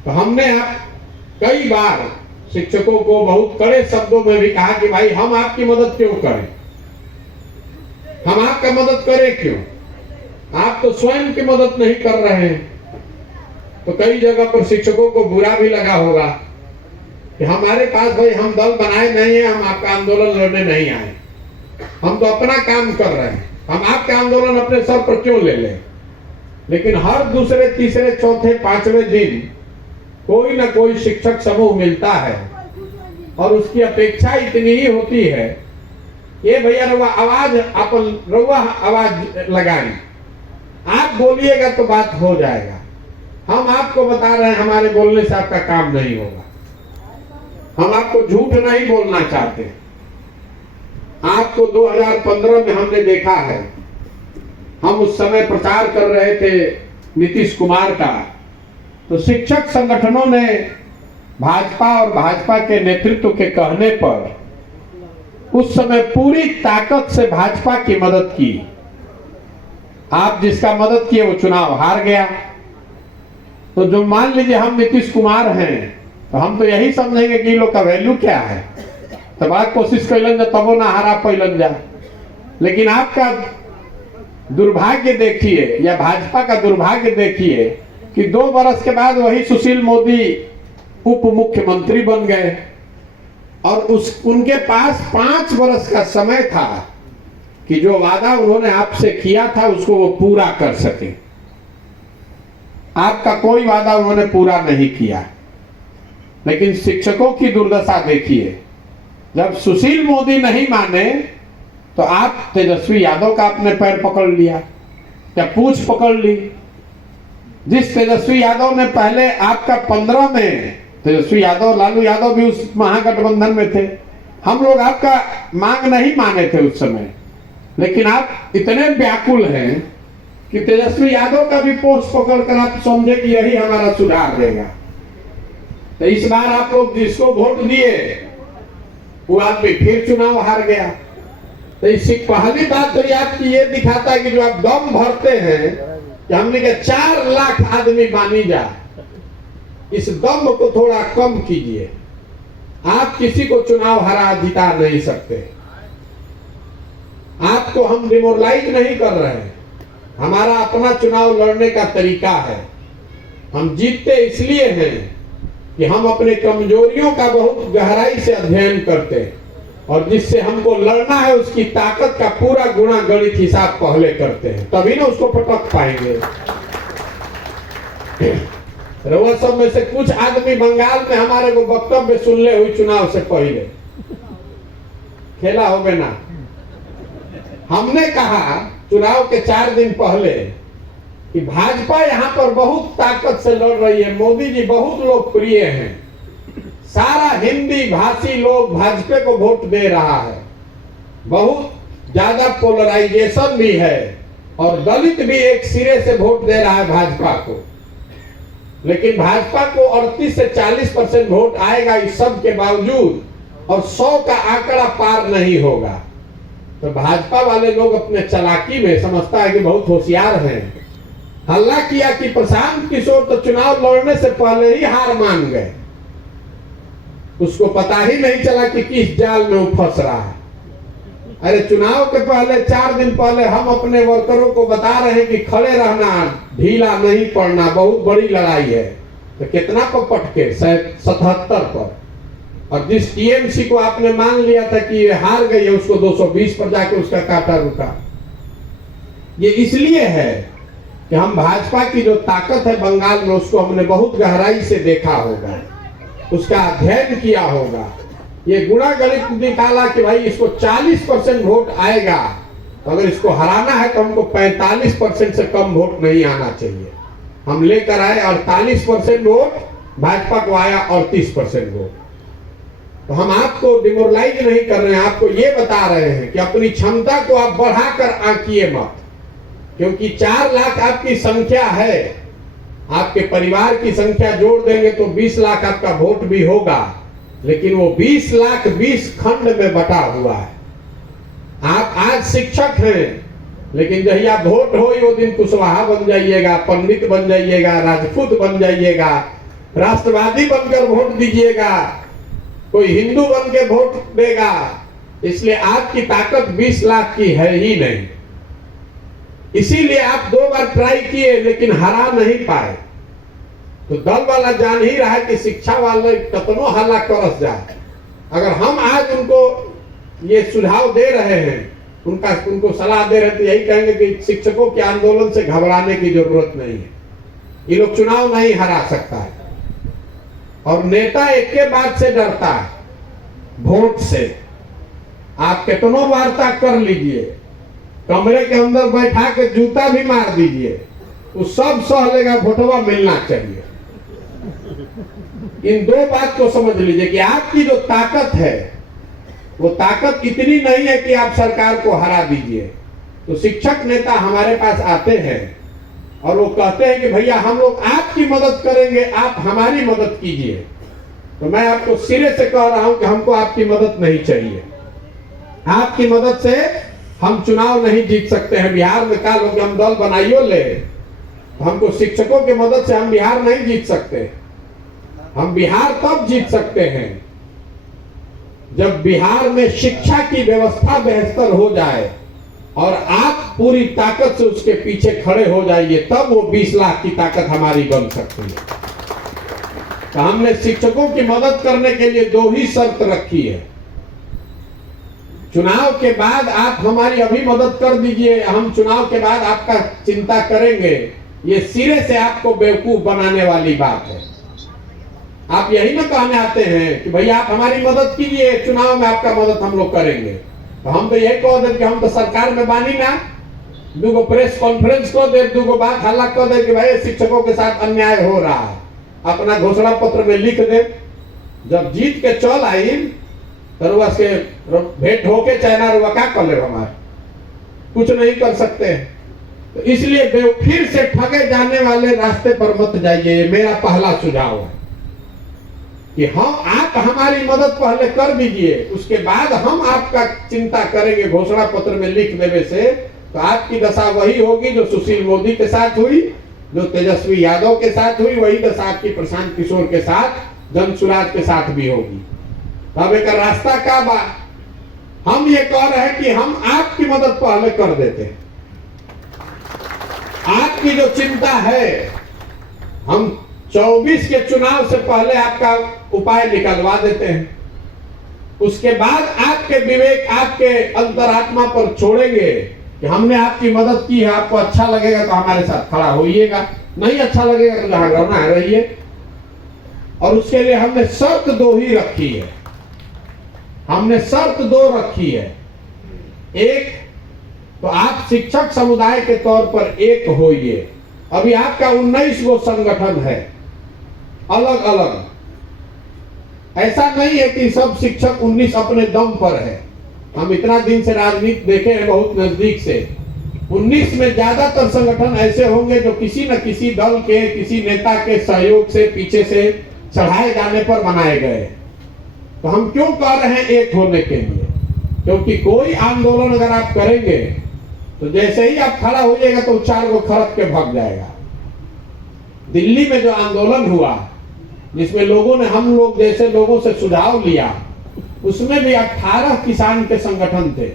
तो हमने आप कई बार शिक्षकों को बहुत कड़े शब्दों में भी कहा कि भाई हम आपकी मदद क्यों करें, हम आपका मदद करें क्यों, आप तो स्वयं की मदद नहीं कर रहे हैं। तो कई जगह पर शिक्षकों को बुरा भी लगा होगा कि हमारे पास भाई हम दल बनाए नहीं है, हम आपका आंदोलन लड़ने नहीं आए, हम तो अपना काम कर रहे हैं, हम आपका आंदोलन अपने सर पर क्यों ले लें। लेकिन हर दूसरे तीसरे चौथे पांचवें दिन कोई ना कोई शिक्षक समूह मिलता है और उसकी अपेक्षा इतनी ही होती है, ये भैया रउआ आवाज अपन रउआ आवाज लगाएं, आप बोलिएगा तो बात हो जाएगा। हम आपको बता रहे हैं हमारे बोलने से आपका काम नहीं होगा, हम आपको झूठ नहीं बोलना चाहते। आपको 2015 में हमने देखा है, हम उस समय प्रचार कर रहे थे नीतीश कुमार का, तो शिक्षक संगठनों ने भाजपा और भाजपा के नेतृत्व के कहने पर उस समय पूरी ताकत से भाजपा की मदद की। आप जिसका मदद किए वो चुनाव हार गया। तो जो मान लीजिए हम नीतीश कुमार हैं तो हम तो यही समझेंगे कि लोग का वैल्यू क्या है, तब आप कोशिश कैलन जा तबो ना हारा पैलन जा। लेकिन आपका दुर्भाग्य देखिए या भाजपा का दुर्भाग्य देखिए कि 2 वर्ष के बाद वही सुशील मोदी उप मुख्यमंत्री बन गए और उनके पास 5 वर्ष का समय था कि जो वादा उन्होंने आपसे किया था उसको वो पूरा कर सके। आपका कोई वादा उन्होंने पूरा नहीं किया। लेकिन शिक्षकों की दुर्दशा देखिए, जब सुशील मोदी नहीं माने तो आप तेजस्वी यादव का अपने पैर पकड़ लिया या पूंछ पकड़ ली। जिस तेजस्वी यादव ने पहले आपका 15 में, तेजस्वी यादव लालू यादव भी उस महागठबंधन में थे, हम लोग आपका मांग नहीं माने थे उस समय, लेकिन आप इतने व्याकुल हैं कि तेजस्वी यादव का भी पोस्ट पकड़कर आप समझे कि यही हमारा सुधार देगा। तो इस बार आप लोग जिसको वोट दिए वो आदमी फिर चुनाव हार गया। तो इसकी पहली बात तो आपकी ये दिखाता है कि जो आप दम भरते हैं कि हमने के 4 लाख आदमी बानी जा, इस दम को थोड़ा कम कीजिए। आप किसी को चुनाव हरा जिता नहीं सकते। आपको हम डिमोरलाइज नहीं कर रहे हैं, हमारा अपना चुनाव लड़ने का तरीका है। हम जीतते इसलिए हैं कि हम अपने कमजोरियों का बहुत गहराई से अध्ययन करते हैं और जिससे हमको लड़ना है उसकी ताकत का पूरा गुणा गणित हिसाब पहले करते हैं, तभी ना उसको पटक पाएंगे। रउआ सब में से कुछ आदमी बंगाल में हमारे को वक्तव्य सुनले हुई चुनाव से पहले खेला हो गए ना। हमने कहा चुनाव के 4 दिन पहले कि भाजपा यहाँ पर बहुत ताकत से लड़ रही है, मोदी जी बहुत लोकप्रिय हैं, सारा हिंदी भाषी लोग भाजपा को वोट दे रहा है, बहुत ज्यादा पोलराइजेशन भी है और दलित भी एक सिरे से वोट दे रहा है भाजपा को। लेकिन भाजपा को 38 से 40% वोट आएगा इस सब के बावजूद, और 100 का आंकड़ा पार नहीं होगा। तो भाजपा वाले लोग अपने चालाकी में समझता है कि बहुत होशियार हैं, हल्ला किया कि प्रशांत किशोर तो चुनाव लड़ने से पहले ही हार मान गए, उसको पता ही नहीं चला कि किस जाल में वो फंस रहा है। अरे चुनाव के पहले 4 दिन पहले हम अपने वर्करों को बता रहे हैं कि खड़े रहना, ढीला नहीं पड़ना, बहुत बड़ी लड़ाई है। तो कितना पर पटके 77 पर, और जिस टीएमसी को आपने मान लिया था कि ये हार गई है उसको 220 पर जाके उसका काटा रुका। ये इसलिए है कि हम भाजपा की जो ताकत है बंगाल में उसको हमने बहुत गहराई से देखा होगा, उसका अध्ययन किया होगा। ये गुणा गणित निकाला कि भाई इसको 40% वोट आएगा, तो अगर इसको हराना है तो हमको 45% से कम वोट नहीं आना चाहिए। हम लेकर आए 48% वोट, भाजपा को आया 38% वोट। तो हम आपको डिमोरलाइज नहीं कर रहे हैं, आपको ये बता रहे हैं कि अपनी क्षमता को आप बढ़ाकर आंकिए मत, क्योंकि 4 लाख आपकी संख्या है, आपके परिवार की संख्या जोड़ देंगे तो 20 लाख आपका वोट भी होगा, लेकिन वो 20 लाख 20 खंड में बटा हुआ है। आप आज शिक्षक हैं, लेकिन जब आप वोट हो वो दिन कुशवाहा बन जाइएगा, पंडित बन जाइएगा, राजपूत बन जाइएगा, राष्ट्रवादी बनकर वोट दीजिएगा, कोई हिंदू बन के वोट देगा, इसलिए आपकी ताकत 20 लाख की है ही नहीं। इसीलिए आप 2 बार ट्राई किए लेकिन हरा नहीं पाए। तो दल वाला जान ही रहा है कि शिक्षा वाले कतनो हल्ला करस जाए, अगर हम आज उनको ये सुझाव दे रहे हैं, उनको सलाह दे रहे हैं, तो यही कहेंगे कि शिक्षकों के आंदोलन से घबराने की जरूरत नहीं है, ये लोग चुनाव नहीं हरा सकता है। और नेता एक के बात से डरता है, वोट से। आप कितनों वार्ता कर लीजिए, कमरे के अंदर बैठा के जूता भी मार दीजिए, वो सब सह लेगा, वोटवा मिलना चाहिए। इन 2 बात को समझ लीजिए कि आपकी जो ताकत है वो ताकत इतनी नहीं है कि आप सरकार को हरा दीजिए। तो शिक्षक नेता हमारे पास आते हैं और वो कहते हैं कि भैया हम लोग आपकी मदद करेंगे, आप हमारी मदद कीजिए। तो मैं आपको सिरे से कह रहा हूं कि हमको आपकी मदद नहीं चाहिए। आपकी मदद से हम चुनाव नहीं जीत सकते हैं। बिहार में काल हो हम दल बनाइयो ले, हमको शिक्षकों की मदद से हम बिहार नहीं जीत सकते। हम बिहार तब जीत सकते हैं जब बिहार में शिक्षा की व्यवस्था बेहतर हो जाए और आप पूरी ताकत से उसके पीछे खड़े हो जाइए, तब वो 20 लाख की ताकत हमारी बन सकती है। तो हमने शिक्षकों की मदद करने के लिए 2 ही शर्त रखी है। चुनाव के बाद आप हमारी अभी मदद कर दीजिए, हम चुनाव के बाद आपका चिंता करेंगे, ये सिरे से आपको बेवकूफ बनाने वाली बात है। आप यही ना कहने आते हैं कि भैया आप हमारी मदद कीजिए, चुनाव में आपका मदद हम लोग करेंगे। तो हम तो यही कह दें कि हम तो सरकार में बानी ना, 2 प्रेस कॉन्फ्रेंस को दे, 2 बात हल्ला कर दे कि भाई शिक्षकों के साथ अन्याय हो रहा है, अपना घोषणा पत्र में लिख दे। जब जीत के चल आई तो से भेंट होके चाइना रुआ क्या कर ले, हमारे कुछ नहीं कर सकते। तो इसलिए फिर से ठगे जाने वाले रास्ते पर मत जाइए। ये मेरा पहला सुझाव है कि हम आप हमारी मदद पहले कर दीजिए, उसके बाद हम आपका चिंता करेंगे। घोषणा पत्र में लिख देने से तो आपकी दशा वही होगी जो सुशील मोदी के साथ हुई, जो तेजस्वी यादव के साथ हुई, वही दशा आपकी प्रशांत किशोर के साथ, जनसुराज के साथ भी होगी। तब एक रास्ता का बात हम ये कह रहे हैं कि हम आपकी मदद पहले कर देते हैं। आपकी जो चिंता है हम 24 के चुनाव से पहले आपका उपाय निकलवा देते हैं। उसके बाद आपके विवेक, आपके अंतरात्मा पर छोड़ेंगे कि हमने आपकी मदद की है, आपको अच्छा लगेगा तो हमारे साथ खड़ा होइएगा, नहीं अच्छा लगेगा तो जहां रहना है रहिए। और उसके लिए हमने शर्त 2 ही रखी है। हमने शर्त 2 रखी है। एक तो आप शिक्षक समुदाय के तौर पर एक होइए। अभी आपका 19 गो संगठन है अलग अलग, ऐसा नहीं है कि सब शिक्षक 19 अपने दम पर है। हम इतना दिन से राजनीति देखे हैं बहुत नजदीक से। 19 में ज्यादातर संगठन ऐसे होंगे जो किसी न किसी दल के, किसी नेता के सहयोग से, पीछे से चढ़ाए जाने पर बनाए गए। तो हम क्यों कह रहे हैं एक होने के लिए? क्योंकि कोई आंदोलन अगर आप करेंगे तो जैसे ही आप खड़ा हो जाएगा तो 4 गो खरक के भाग जाएगा। दिल्ली में जो आंदोलन हुआ जिसमें लोगों ने, हम लोग जैसे लोगों से सुझाव लिया, उसमें भी 18 किसान के संगठन थे।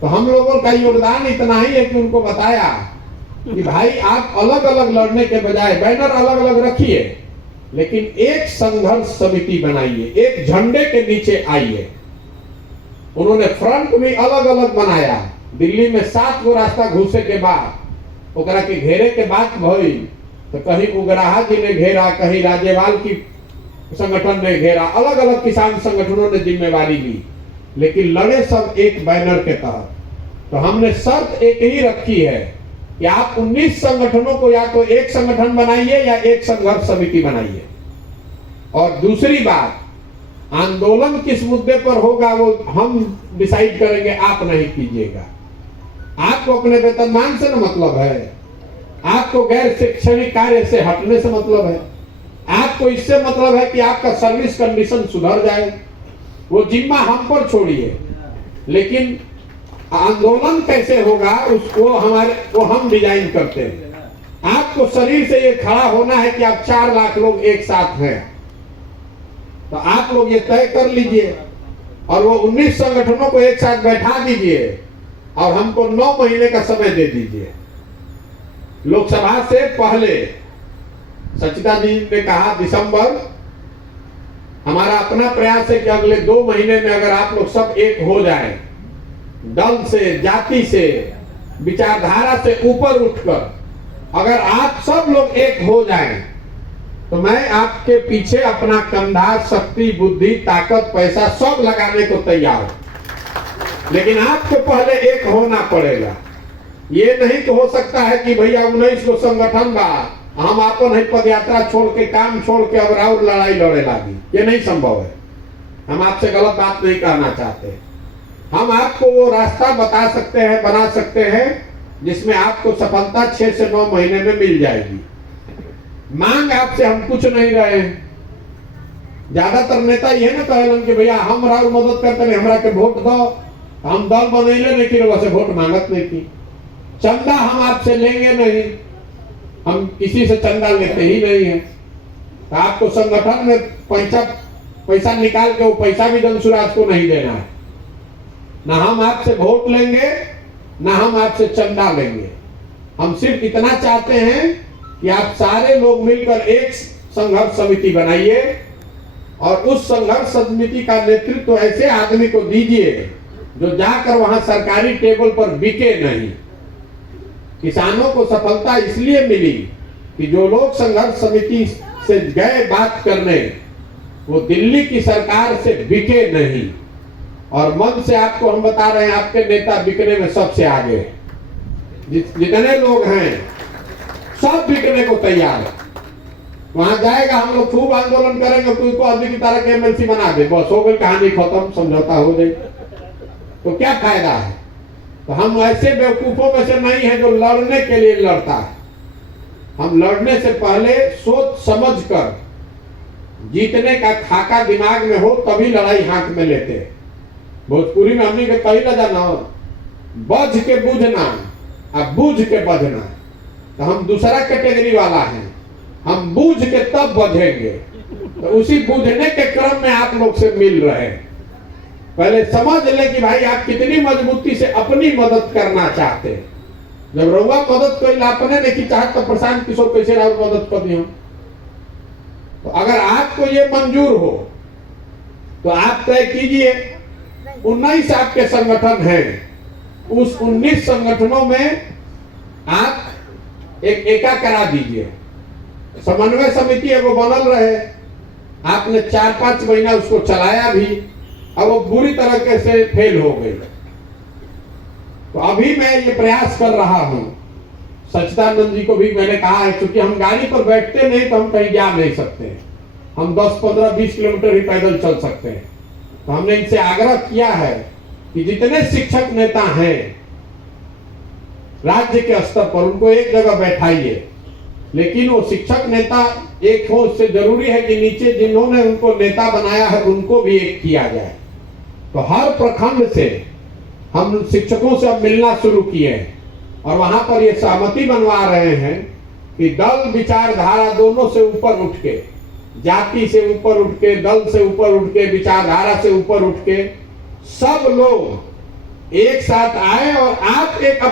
तो हम लोगों का योगदान इतना ही है कि उनको बताया कि भाई आप अलग अलग लड़ने के बजाय बैनर अलग अलग रखिए, लेकिन एक संघर्ष समिति बनाइए, एक झंडे के नीचे आइए। उन्होंने फ्रंट भी अलग अलग बनाया। दिल्ली में 7 गो रास्ता घुसे के बाद ओकरा के घेरे के बात भई तो कहीं उगराहा जी ने घेरा, कहीं राज्यपाल की संगठन ने घेरा, अलग अलग किसान संगठनों ने जिम्मेवारी ली, लेकिन लड़े सब एक बैनर के तहत। तो हमने शर्त एक ही रखी है कि आप 19 संगठनों को या तो एक संगठन बनाइए या एक संघर्ष समिति बनाइए। और दूसरी बात, आंदोलन किस मुद्दे पर होगा वो हम डिसाइड करेंगे, आप नहीं कीजिएगा। आपको अपने वेतनमान से न मतलब है, आपको गैर शैक्षणिक कार्य से हटने से मतलब है, आपको इससे मतलब है कि आपका सर्विस कंडीशन सुधर जाए। वो जिम्मा हम पर छोड़िए, लेकिन आंदोलन कैसे होगा उसको वो हम डिजाइन करते हैं। आपको शरीर से ये खड़ा होना है कि आप 4 लाख लोग एक साथ हैं, तो आप लोग ये तय कर लीजिए और वो 19 संगठनों को एक साथ बैठा दीजिए और हमको 9 महीने का समय दे दीजिए। लोकसभा से पहले सचिता जी ने कहा दिसंबर, हमारा अपना प्रयास है कि अगले 2 महीने में अगर आप लोग सब एक हो जाएं, दल से, जाति से, विचारधारा से ऊपर उठकर अगर आप सब लोग एक हो जाएं, तो मैं आपके पीछे अपना कंधा, शक्ति, बुद्धि, ताकत, पैसा सब लगाने को तैयार हूं। लेकिन आपको पहले एक होना पड़ेगा। ये नहीं तो हो सकता है कि भैया 19 को संगठन बा, हम अपन है पद यात्रा छोड़ के, काम छोड़ के अब और लड़ाई लड़े लागी, ये नहीं संभव है। हम आपसे गलत बात नहीं कहना चाहते। हम आपको वो रास्ता बता सकते हैं, बना सकते हैं जिसमें आपको सफलता 6 से 9 महीने में मिल जाएगी। मांग आपसे हम कुछ नहीं रहे हैं। ज्यादातर नेता ये ना कहलन कि भैया हमरा मदद करते नहीं, हमरा के वोट दो, हम दल बनैले नहीं कि वैसे वोट मांगत नहीं की। चंदा हम आपसे लेंगे नहीं, हम किसी से चंदा लेते ही नहीं है। तो आपको संगठन में पैसा निकाल के वो पैसा भी धनसुराज को नहीं देना है। ना हम आपसे वोट लेंगे, ना हम आपसे चंदा लेंगे। हम सिर्फ इतना चाहते हैं कि आप सारे लोग मिलकर एक संघर्ष समिति बनाइए और उस संघर्ष समिति का नेतृत्व ऐसे आदमी को दीजिए जो जाकर वहां सरकारी टेबल पर बिके नहीं। किसानों को सफलता इसलिए मिली कि जो लोग संघर्ष समिति से गए बात करने, वो दिल्ली की सरकार से बिके नहीं। और मन से आपको हम बता रहे हैं, आपके नेता बिकने में सबसे आगे हैं। जितने लोग हैं सब बिकने को तैयार है। वहां जाएगा, हम लोग खूब आंदोलन करेंगे, कोई को आदमी की तरह के एमएलसी बना दे, बस हो गई कहानी खत्म, समझौता हो गई, तो क्या फायदा है। तो हम ऐसे बेवकूफों में से नहीं है जो लड़ने के लिए लड़ता है। हम लड़ने से पहले सोच समझ कर जीतने का खाका दिमाग में हो तभी लड़ाई हाथ में लेते हैं। भोजपुरी में हमने कही ना जाना, बज के बुझना और बूझ के बजना। तो हम दूसरा कैटेगरी वाला हैं, हम बूझ के तब बजेंगे। तो उसी बूझने के क्रम में आप लोग से मिल रहे हैं। पहले समझ लें कि भाई आप कितनी मजबूती से अपनी मदद करना चाहते हैं। जब रउआ मदद कर अपने नहीं चाहत तो प्रशांत किशोर कैसे राउत मदद कर दी। तो अगर आपको ये मंजूर हो तो आप तय कीजिए। 19 आपके संगठन हैं, उस 19 संगठनों में आप एक एका करा दीजिए। समन्वय समिति एगो बनल रहे, आपने 4-5 महीना उसको चलाया भी, अब वो बुरी तरीके से फेल हो गई। तो अभी मैं ये प्रयास कर रहा हूं, सच्चिदानंद जी को भी मैंने कहा है, क्योंकि हम गाड़ी पर बैठते नहीं तो हम कहीं जा नहीं सकते, हम 10, 15, 20 किलोमीटर ही पैदल चल सकते हैं। तो हमने इनसे आग्रह किया है कि जितने शिक्षक नेता हैं राज्य के स्तर पर, उनको एक जगह बैठाइए। लेकिन वो शिक्षक नेता एक हो, इससे जरूरी है कि नीचे जिन्होंने उनको नेता बनाया है उनको भी एक किया जाए। तो हर प्रखंड से हम शिक्षकों से अब मिलना शुरू किए हैं और वहां पर ये सहमति बनवा रहे हैं कि दल विचारधारा दोनों से ऊपर उठ के, जाति से ऊपर उठ के, दल से ऊपर उठ के, विचारधारा से ऊपर उठ के सब लोग एक साथ आए और आप एक